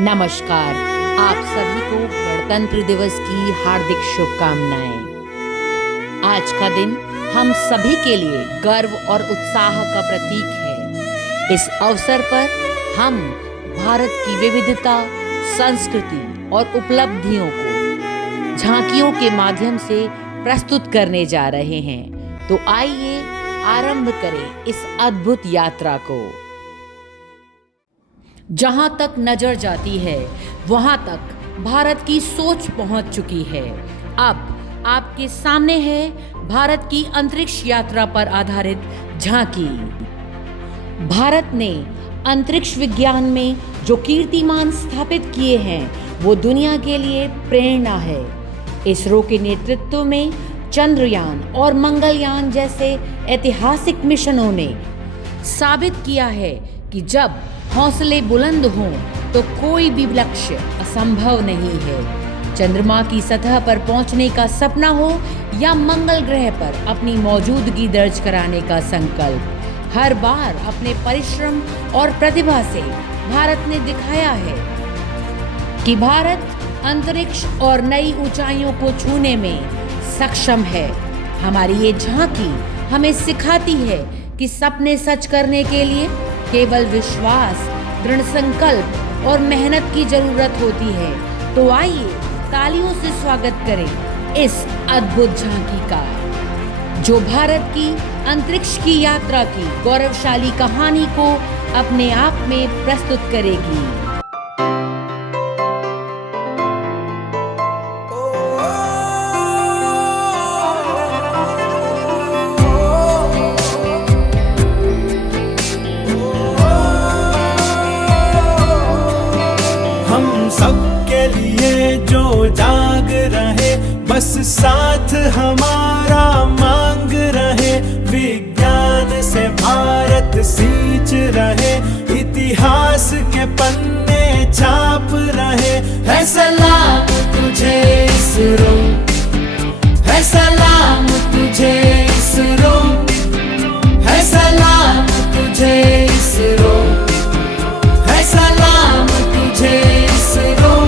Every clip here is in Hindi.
नमस्कार। आप सभी को गणतंत्र दिवस की हार्दिक शुभकामनाएं। आज का दिन हम सभी के लिए गर्व और उत्साह का प्रतीक है। इस अवसर पर हम भारत की विविधता, संस्कृति और उपलब्धियों को झांकियों के माध्यम से प्रस्तुत करने जा रहे हैं। तो आइए आरंभ करें इस अद्भुत यात्रा को। जहां तक नजर जाती है वहां तक भारत की सोच पहुंच चुकी है। अब आपके सामने है भारत की अंतरिक्ष यात्रा पर आधारित झांकी। भारत ने अंतरिक्ष विज्ञान में जो कीर्तिमान स्थापित किए हैं वो दुनिया के लिए प्रेरणा है। इसरो के नेतृत्व में चंद्रयान और मंगलयान जैसे ऐतिहासिक मिशनों ने साबित किया है कि जब हौसले बुलंद हों तो कोई भी लक्ष्य असंभव नहीं है। चंद्रमा की सतह पर पहुंचने का सपना हो या मंगल ग्रह पर अपनी मौजूदगी दर्ज कराने का संकल्प, हर बार अपने परिश्रम और प्रतिभा से भारत ने दिखाया है कि भारत अंतरिक्ष और नई ऊंचाइयों को छूने में सक्षम है। हमारी ये झांकी हमें सिखाती है कि सपने सच करने के लिए केवल विश्वास, दृढ़ संकल्प और मेहनत की जरूरत होती है। तो आइए तालियों से स्वागत करें इस अद्भुत झांकी का, जो भारत की अंतरिक्ष की यात्रा की गौरवशाली कहानी को अपने आप में प्रस्तुत करेगी। सबके लिए जो जाग रहे, बस साथ हमारा मांग रहे। विज्ञान से भारत सींच रहे, इतिहास के पन्ने छाप रहे। है सलाम तुझे इसरो, है सलाम तुझे इसरो, है सलाम तुझे इसरो, है सलाम तुझे इसरो।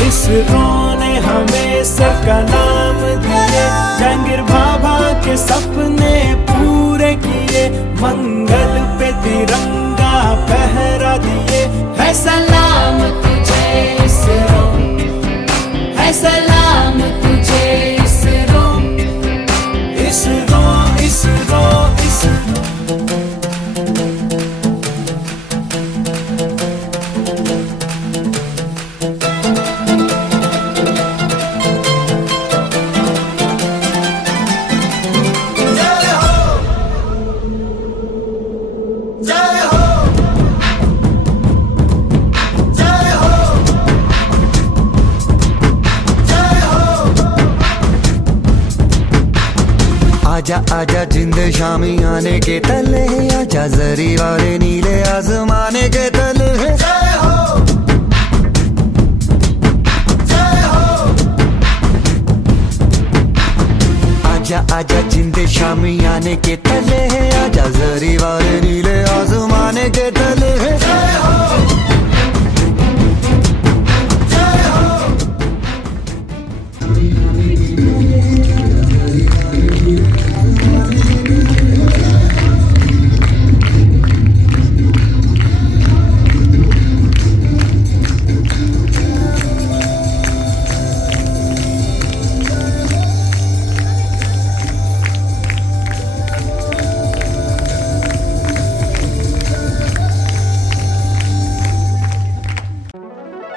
इसरो ने हमें सर का नाम दिए, जहांगीर भाभा के सपने पूरे किए। मंगल पे तिरंगा फहरा दिए। है सलाम तुझे इसरो, है सलाम तुझे इसरो, इसरो, इसरो, इसरो। आजा आजा जिंद शामी आने के तले, आजा जरी वाले नीले आसमाने के तले। जय हो, जय हो। आजा आजा जिंद शामी आने के तले, आजा जरी वाले नीले आसमाने के तले। जय हो, जय हो।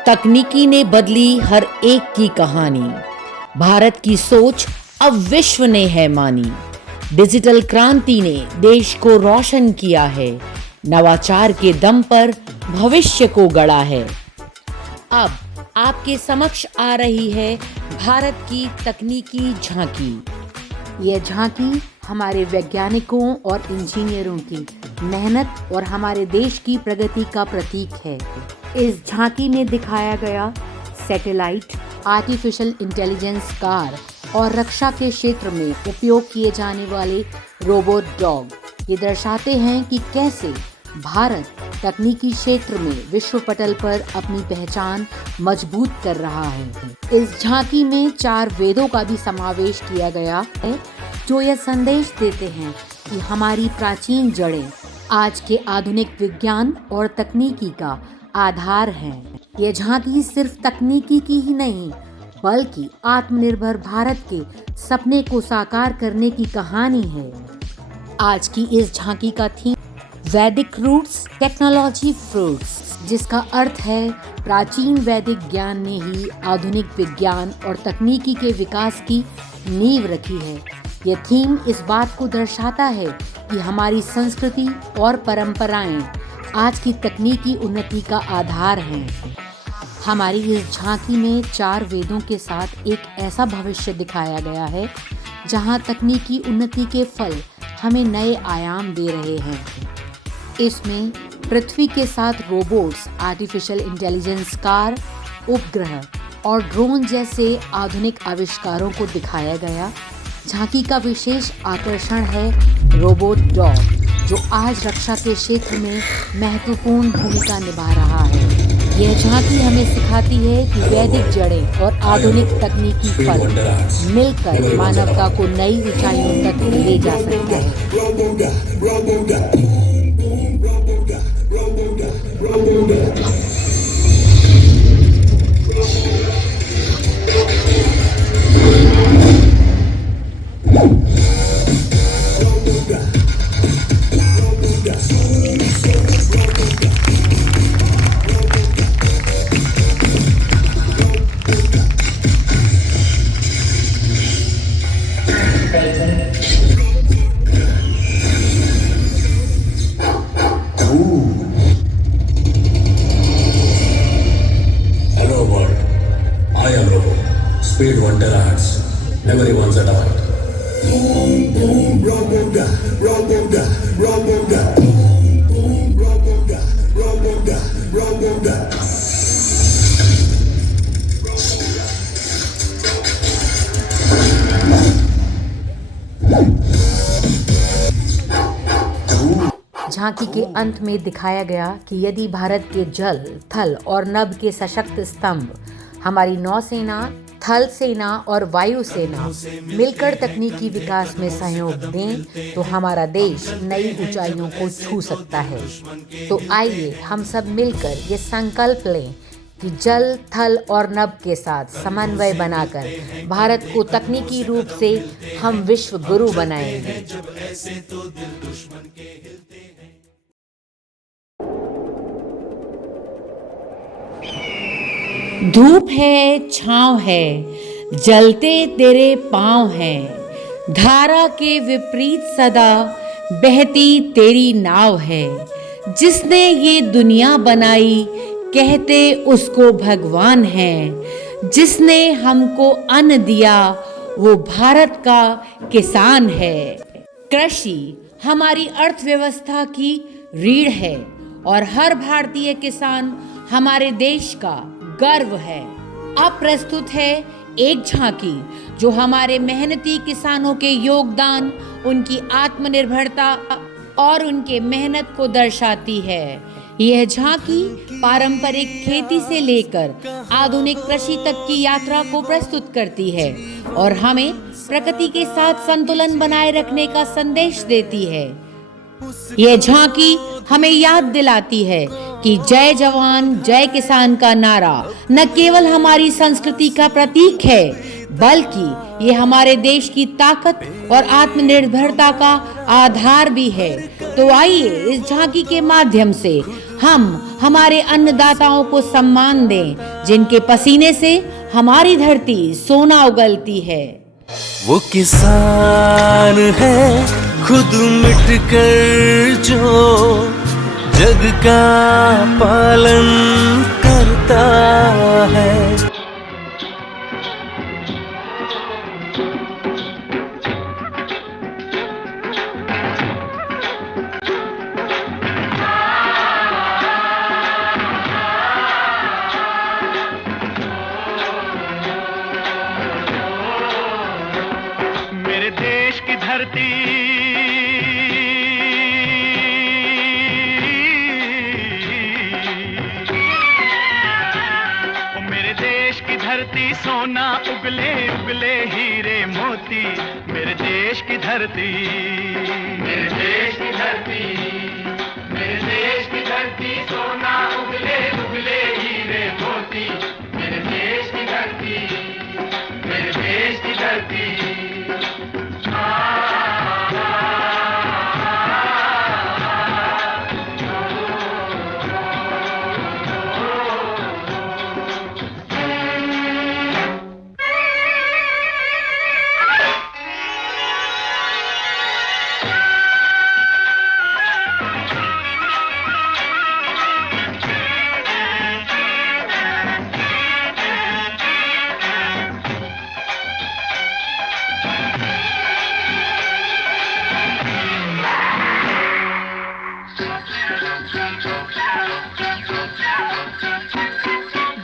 तकनीकी ने बदली हर एक की कहानी। भारत की सोच अब विश्व ने है मानी। डिजिटल क्रांति ने देश को रोशन किया है, नवाचार के दम पर भविष्य को गढ़ा है। अब आपके समक्ष आ रही है भारत की तकनीकी झांकी। यह झांकी हमारे वैज्ञानिकों और इंजीनियरों की मेहनत और हमारे देश की प्रगति का प्रतीक है। इस झांकी में दिखाया गया सैटेलाइट, आर्टिफिशियल इंटेलिजेंस, कार और रक्षा के क्षेत्र में उपयोग किए जाने वाले रोबोट डॉग ये दर्शाते हैं कि कैसे भारत तकनीकी क्षेत्र में विश्व पटल पर अपनी पहचान मजबूत कर रहा है। इस झांकी में 4 वेदों का भी समावेश किया गया है, जो यह संदेश देते हैं कि हमारी प्राचीन जड़ें आज के आधुनिक विज्ञान और तकनीकी का आधार हैं। यह झांकी सिर्फ तकनीकी की ही नहीं, बल्कि आत्मनिर्भर भारत के सपने को साकार करने की कहानी है। आज की इस झांकी का थीम वैदिक रूट्स टेक्नोलॉजी फ्रूट्स, जिसका अर्थ है प्राचीन वैदिक ज्ञान ने ही आधुनिक विज्ञान और तकनीकी के विकास की नींव रखी है। यह थीम इस बात को दर्शाता है कि हमारी संस्कृति और परंपराएं आज की तकनीकी उन्नति का आधार हैं। हमारी इस झांकी में 4 वेदों के साथ एक ऐसा भविष्य दिखाया गया है जहां तकनीकी उन्नति के फल हमें नए आयाम दे रहे हैं। इसमें पृथ्वी के साथ रोबोट्स, आर्टिफिशियल इंटेलिजेंस, कार, उपग्रह और ड्रोन जैसे आधुनिक आविष्कारों को दिखाया गया। झांकी का विशेष आकर्षण है रोबोट डॉग, जो आज रक्षा के क्षेत्र में महत्वपूर्ण भूमिका निभा रहा है। यह झांकी हमें सिखाती है कि वैदिक जड़ें और आधुनिक तकनीकी फल मिलकर मानवता को नई ऊंचाइयों तक ले जा सकते हैं। Hello world, I am Robo. Speed 1 terahertz, memory 1 zettabyte. Boom boom, Robo-da, Robo-da, Robo-da. Boom boom, Robo-da, Robo-da, Robo-da. झांकी के अंत में दिखाया गया कि यदि भारत के जल, थल और नभ के सशक्त स्तंभ हमारी नौसेना, थल सेना और वायु सेना मिलकर तकनीकी विकास में सहयोग दें तो हमारा देश नई ऊंचाइयों को छू सकता है। तो आइए हम सब मिलकर ये संकल्प लें कि जल, थल और नभ के साथ समन्वय बनाकर भारत को तकनीकी रूप से हम विश्व गुरु बनाएंगे। धूप है, छाँव है, जलते तेरे पाँव हैं, धारा के विपरीत सदा बहती तेरी नाव है। जिसने ये दुनिया बनाई कहते उसको भगवान है, जिसने हमको अन्न दिया वो भारत का किसान है। कृषि हमारी अर्थव्यवस्था की रीढ़ है और हर भारतीय किसान हमारे देश का गर्व है। अब प्रस्तुत है एक झांकी जो हमारे मेहनती किसानों के योगदान, उनकी आत्मनिर्भरता और उनके मेहनत को दर्शाती है। यह झांकी पारंपरिक खेती से लेकर आधुनिक कृषि तक की यात्रा को प्रस्तुत करती है और हमें प्रकृति के साथ संतुलन बनाए रखने का संदेश देती है। यह झांकी हमें याद दिलाती है कि जय जवान जय किसान का नारा न केवल हमारी संस्कृति का प्रतीक है, बल्कि ये हमारे देश की ताकत और आत्मनिर्भरता का आधार भी है। तो आइए इस झांकी के माध्यम से हम हमारे अन्नदाताओं को सम्मान दें, जिनके पसीने से हमारी धरती सोना उगलती है। वो किसान है खुद मिटकर जो जग का पालन करता है। मेरे देश की धरती धरती सोना उगले उगले हीरे मोती, मेरे देश की धरती, मेरे देश की धरती, मेरे देश की धरती सोना उगले उगले हीरे मोती, मेरे देश की धरती, मेरे देश की धरती।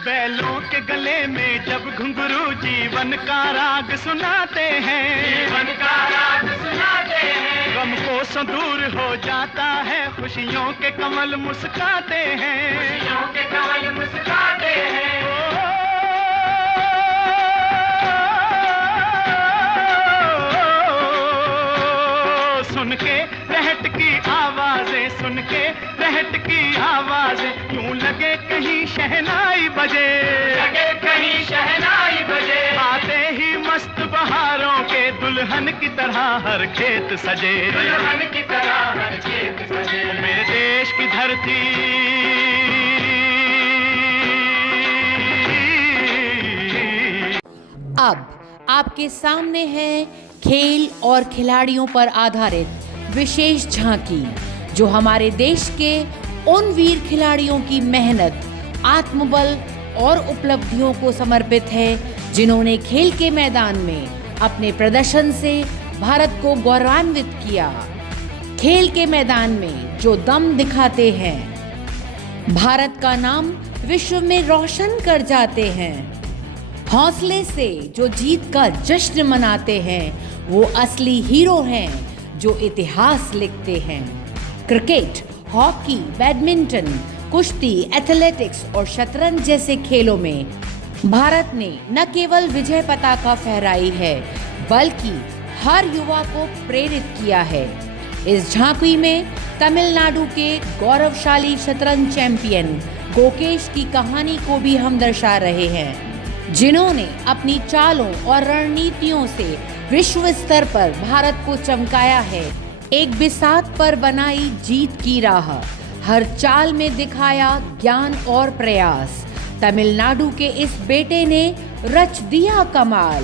बैलों के गले में जब घुंघरू जीवन का राग सुनाते हैं, जीवन का राग सुनाते हैं, गम को दूर हो जाता है, खुशियों के कमल मुस्काते हैं, खुशियों के कमल मुस्काते हैं। सुन के रहट की आवाजें, सुन के रहट की आवाजें, यूं लगे कहीं शहनाई बजे, लगे कहीं शहनाई बजे, आते ही मस्त बहारों के दुल्हन की तरह हर खेत सजे, दुल्हन की तरह हर खेत सजे, मेरे देश की धरती, अब आपके सामने है खेल और खिलाड़ियों पर आधारित विशेष झांकी, जो हमारे देश के उन वीर खिलाड़ियों की मेहनत, आत्मबल और उपलब्धियों को समर्पित है, जिन्होंने खेल के मैदान में अपने प्रदर्शन से भारत को गौरवान्वित किया। खेल के मैदान में जो दम दिखाते हैं, भारत का नाम विश्व में रोशन कर जाते हैं। हौसले से जो जीत का जश्न मनाते हैं, वो असली हीरो हैं जो इतिहास लिखते हैं। क्रिकेट, हॉकी, बैडमिंटन, कुश्ती, एथलेटिक्स और शतरंज जैसे खेलों में भारत ने न केवल विजय पताका फहराई है, बल्कि हर युवा को प्रेरित किया है। इस झांकी में तमिलनाडु के गौरवशाली शतरंज चैंपियन गोकेश की कहानी को भी हम दर्शा रहे हैं, जिन्होंने अपनी चालों और रणनीतियों से विश्व स्तर पर भारत को चमकाया है। एक बिसात पर बनाई जीत की राह, हर चाल में दिखाया ज्ञान और प्रयास। तमिलनाडु के इस बेटे ने रच दिया कमाल,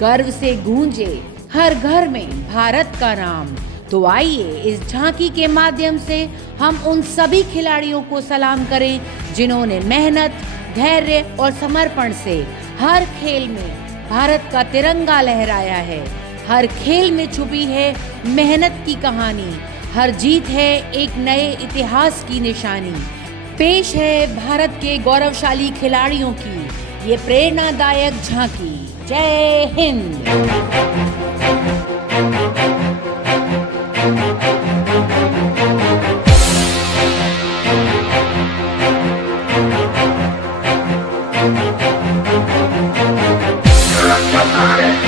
गर्व से गूंजे हर घर में भारत का नाम। तो आइए इस झांकी के माध्यम से हम उन सभी खिलाड़ियों को सलाम करें, जिन्होंने मेहनत, धैर्य और समर्पण से हर खेल में भारत का तिरंगा लहराया है। हर खेल में छुपी है मेहनत की कहानी, हर जीत है एक नए इतिहास की निशानी। पेश है भारत के गौरवशाली खिलाड़ियों की ये प्रेरणादायक झांकी। जय हिंद। Come on.